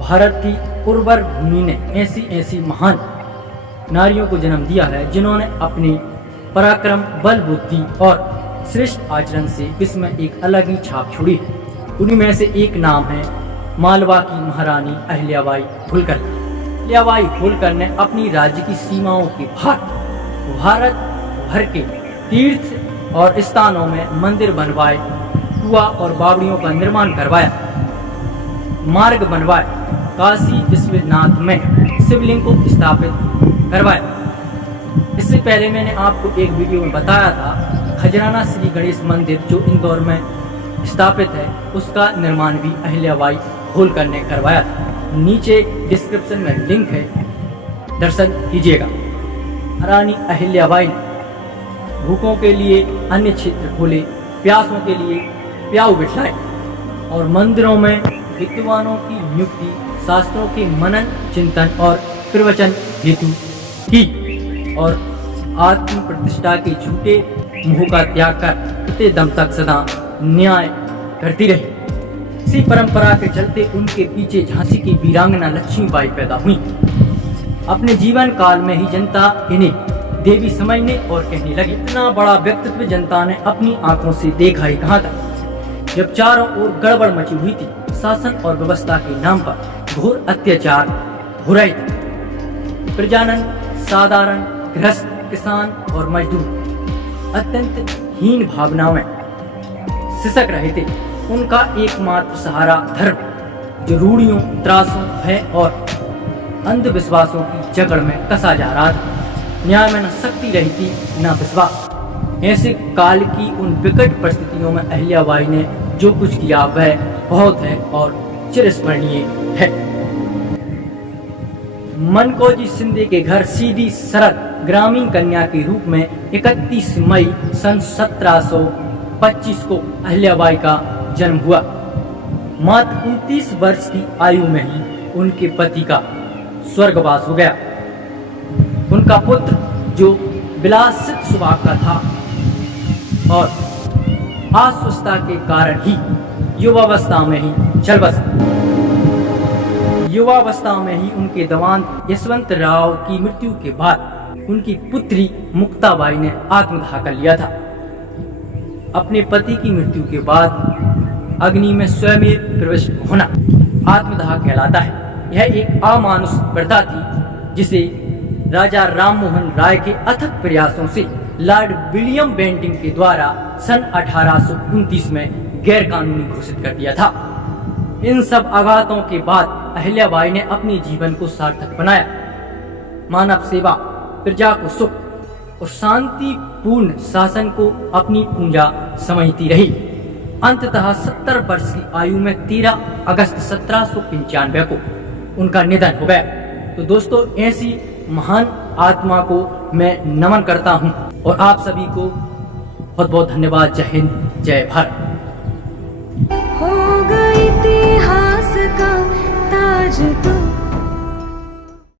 भारत की उर्वर भूमि ने ऐसी ऐसी महान नारियों को जन्म दिया है जिन्होंने अपने पराक्रम, बल, बुद्धि और श्रेष्ठ आचरण से विश्व में एक अलग ही छाप छोड़ी है। उन्हीं में से एक नाम है मालवा की महारानी अहिल्याबाई होलकर। अहिल्याबाई होलकर ने अपनी राज्य की सीमाओं के बाहर भारत भर के तीर्थ और स्थानों में मंदिर बनवाए, कुआं और बावड़ियों का निर्माण करवाया, मार्ग बनवाए, काशी विश्वनाथ में शिवलिंग को स्थापित करवाया। इससे पहले मैंने आपको एक वीडियो में बताया था खजराना श्री गणेश मंदिर जो इंदौर में स्थापित है, उसका निर्माण भी अहिल्याबाई होलकर ने करवाया था। नीचे डिस्क्रिप्शन में लिंक है, दर्शन कीजिएगा। रानी अहिल्याबाई ने भूखों के लिए अन्य क्षेत्र खोले, प्यासों के लिए प्याऊ बिठाए और मंदिरों में विद्वानों की नियुक्ति, शास्त्रों के मनन चिंतन और प्रवचन हेतु की और आत्म प्रतिष्ठा के झूठे मोह का त्याग कर इतने दम तक सदा न्याय करती रही। इसी परंपरा के चलते उनके पीछे झांसी की वीरांगना लक्ष्मीबाई पैदा हुई। अपने जीवन काल में ही जनता इन्हें देवी समझने और कहने लगी। इतना बड़ा व्यक्तित्व जनता ने अपनी आंखों से देखा ही कहाँ था, जब चारों ओर गड़बड़ मची हुई थी। शासन और व्यवस्था के नाम पर घोर अत्याचार हो रहे थे। प्रजाजन, साधारण गृहस्थ, किसान और मजदूर अत्यंत हीन भावनाओं में सिसक रहे थे। उनका एकमात्र सहारा धर्म, जो रूढ़ियों, त्रासों, भय और अंधविश्वासों की जकड़ में कसा जा रहा था। न्याय में न शक्ति रही थी न विश्वास। ऐसे काल की उन विकट परिस्थितियों में अहिल्याबाई ने जो कुछ किया वह बहुत है और चिरस्मरणीय है। मनकोजी शिंदे के घर सीधी सरल ग्रामीण कन्या के रूप में 31 मई सन 1725 को अहिल्याबाई का जन्म हुआ। मात्र 29 वर्ष की आयु में ही उनके पति का स्वर्गवास हो गया। उनका पुत्र जो विलासित स्वभाव का था और अस्वस्थता के कारण ही युवावस्था में ही चल बसा। युवावस्था में ही उनके दवान यशवंत राव की मृत्यु के बाद उनकी पुत्री मुक्ताबाई ने आत्मदाह कर लिया था। अपने पति की मृत्यु के बाद अग्नि में स्वयं प्रविष्ट होना आत्मदाह कहलाता है। यह एक अमानुष प्रथा थी जिसे राजा राममोहन राय के अथक प्रयासों से लॉर्ड विलियम बेंटिंग के द्वारा सन 1829 में गैर कानूनी घोषित कर दिया था। इन सब आघातों के बाद अहिल्याबाई ने अपने जीवन को सार्थक बनाया। मानव सेवा, प्रजा को सुख और शांतिपूर्ण शासन को अपनी पूंजा समझती रही। अंततः 70 वर्ष की आयु में 13 अगस्त 1795 को उनका निधन हो गया। तो दोस्तों, ऐसी महान आत्मा को मैं नमन करता हूं और आप सभी को बहुत बहुत धन्यवाद। जय हिंद, जय भारत। हो गई इतिहास का ताज